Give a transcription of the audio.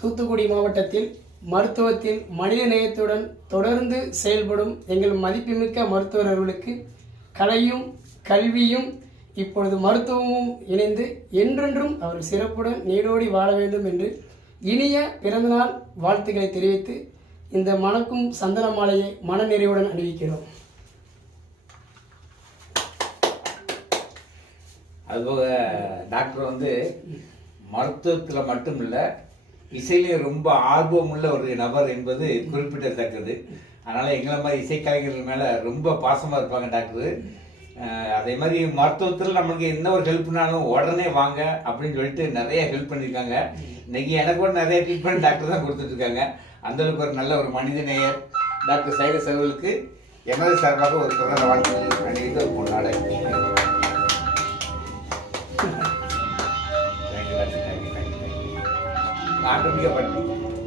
தூத்துக்குடி மாவட்டத்தில் மருத்துவத்தில் மனித நேயத்துடன் தொடர்ந்து செயல்படும் எங்கள் மதிப்புமிக்க மருத்துவர்களுக்கு கலையும் கல்வியும் இப்பொழுது மருத்துவமும் இணைந்து என்றென்றும் அவர் சிறப்புடன் நீரோடி வாழ வேண்டும் என்று இனிய பிறந்தநாள் வாழ்த்துக்களை தெரிவித்து இந்த மணக்கும் சந்தன மாலையை மனநிறைவுடன் அணிவிக்கிறோம். அதுபோக டாக்டர் வந்து மருத்துவத்தில் மட்டும் இல்லை இசையிலே ரொம்ப ஆர்வமுள்ள ஒரு நபர் என்பது குறிப்பிடத்தக்கது. அதனால் எங்களை மாதிரி இசைக்கலைஞர்கள் மேலே ரொம்ப பாசமாக இருப்பாங்க டாக்டர். அதே மாதிரி மருத்துவத்தில் நம்மளுக்கு என்ன ஒரு ஹெல்ப்னாலும் உடனே வாங்க அப்படின்னு சொல்லிட்டு நிறைய ஹெல்ப் பண்ணியிருக்காங்க. இன்னைக்கு எனக்கு கூட நிறைய ட்ரீட்மெண்ட் டாக்டர் தான் கொடுத்துட்டு இருக்காங்க ஒரு நல்ல ஒரு மனித நேயர் டாக்டர் சைலஸ் அவர்களுக்கு எனது சார்பாக ஒரு பிறந்த வாழ்த்து அணிவித்து ஒரு நாடகம் आठ रुपये पड़ती